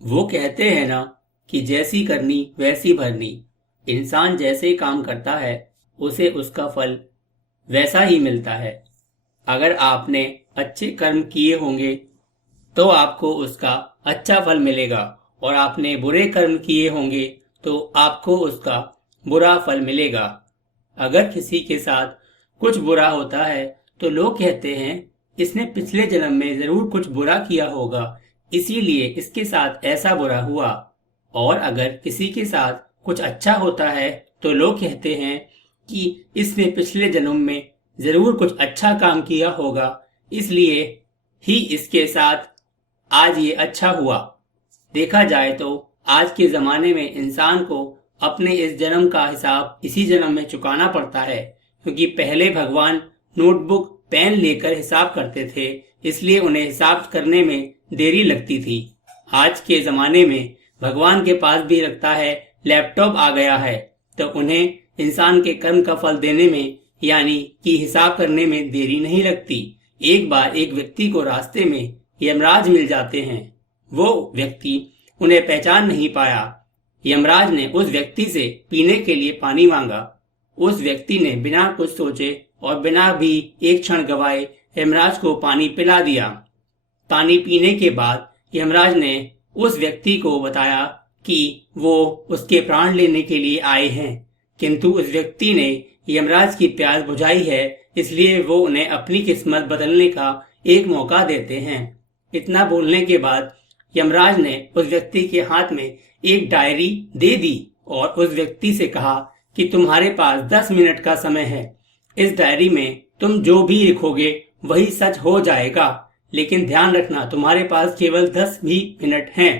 वो कहते हैं ना कि जैसी करनी वैसी भरनी। इंसान जैसे काम करता है उसे उसका फल वैसा ही मिलता है। अगर आपने अच्छे कर्म किए होंगे तो आपको उसका अच्छा फल मिलेगा, और आपने बुरे कर्म किए होंगे तो आपको उसका बुरा फल मिलेगा। अगर किसी के साथ कुछ बुरा होता है तो लोग कहते हैं इसने पिछले जन्म में जरूर कुछ बुरा किया होगा, इसीलिए इसके साथ ऐसा बुरा हुआ। और अगर किसी के साथ कुछ अच्छा होता है तो लोग कहते हैं कि इसने पिछले जन्म में जरूर कुछ अच्छा काम किया होगा, इसलिए ही इसके साथ आज ये अच्छा हुआ। देखा जाए तो आज के ज़माने में इंसान को अपने इस जन्म का हिसाब इसी जन्म में चुकाना पड़ता है, क्योंकि पहले भगवान नोटबुक पेन लेकर हिसाब करते थे, इसलिए उन्हें हिसाब करने में देरी लगती थी। आज के ज़माने में भगवान के पास भी लगता है लैपटॉप आ गया है, तो उन्हें इंसान के कर्म का फल देने में यानी कि हिसाब करने में देरी नहीं लगती। एक बार एक व्यक्ति को रास्ते में यमराज मिल जाते हैं। वो व्यक्ति उन्हें पहचान नहीं पाया। यमराज ने उस व्यक्ति से पीने के लिए पानी मांगा। उस व्यक्ति ने बिना कुछ सोचे और बिना भी एक क्षण गवाए यमराज को पानी पिला दिया। पानी पीने के बाद यमराज ने उस व्यक्ति को बताया कि वो उसके प्राण लेने के लिए आए हैं, किंतु उस व्यक्ति ने यमराज की प्यास बुझाई है, इसलिए वो उन्हें अपनी किस्मत बदलने का एक मौका देते हैं। इतना बोलने के बाद यमराज ने उस व्यक्ति के हाथ में एक डायरी दे दी और उस व्यक्ति से कहा कि तुम्हारे पास 10 मिनट का समय है। इस डायरी में तुम जो भी लिखोगे वही सच हो जाएगा, लेकिन ध्यान रखना तुम्हारे पास केवल 10 भी मिनट हैं।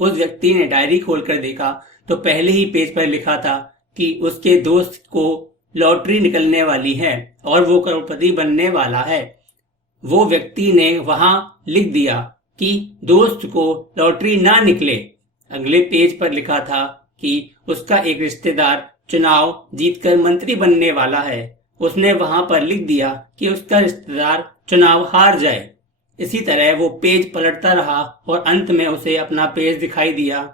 उस व्यक्ति ने डायरी खोलकर देखा तो पहले ही पेज पर लिखा था कि उसके दोस्त को लॉटरी निकलने वाली है और वो करोड़पति बनने वाला है। वो व्यक्ति ने वहां लिख दिया कि दोस्त को लॉटरी ना निकले। अगले पेज पर लिखा था कि उसका एक रिश्तेदार चुनाव जीतकर मंत्री बनने वाला है। उसने वहां पर लिख दिया कि उसका रिश्तेदार चुनाव हार जाए। इसी तरह वो पेज पलटता रहा और अंत में उसे अपना पेज दिखाई दिया।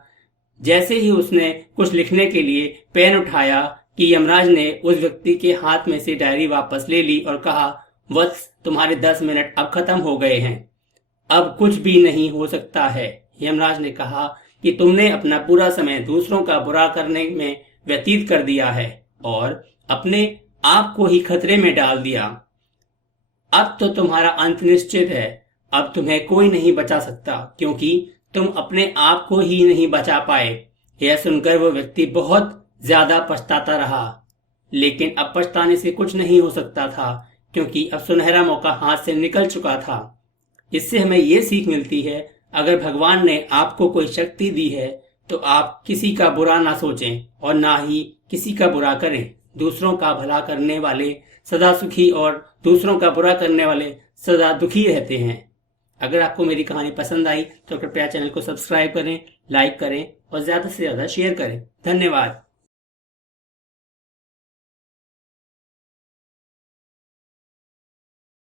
जैसे ही उसने कुछ लिखने के लिए पेन उठाया कि यमराज ने उस व्यक्ति के हाथ में से डायरी वापस ले ली और कहा, वत्स तुम्हारे 10 मिनट अब खत्म हो गए हैं, अब कुछ भी नहीं हो सकता है। यमराज ने कहा कि तुमने अपना पूरा समय दूसरों का बुरा करने में व्यतीत कर दिया है और अपने आप को ही खतरे में डाल दिया। अब तो तुम्हारा अंत निश्चित है। अब तुम्हें कोई नहीं बचा सकता, क्योंकि तुम अपने आप को ही नहीं बचा पाए। यह सुनकर वो व्यक्ति बहुत ज्यादा पछताता रहा, लेकिन अब पछताने से कुछ नहीं हो सकता था, क्योंकि अब सुनहरा मौका हाथ से निकल चुका था। इससे हमें ये सीख मिलती है, अगर भगवान ने आपको कोई शक्ति दी है तो आप किसी का बुरा ना सोचें और ना ही किसी का बुरा करें। दूसरों का भला करने वाले सदा सुखी और दूसरों का बुरा करने वाले सदा दुखी रहते हैं। अगर आपको मेरी कहानी पसंद आई तो कृपया चैनल को सब्सक्राइब करें, लाइक करें और ज़्यादा से ज़्यादा शेयर करें। धन्यवाद।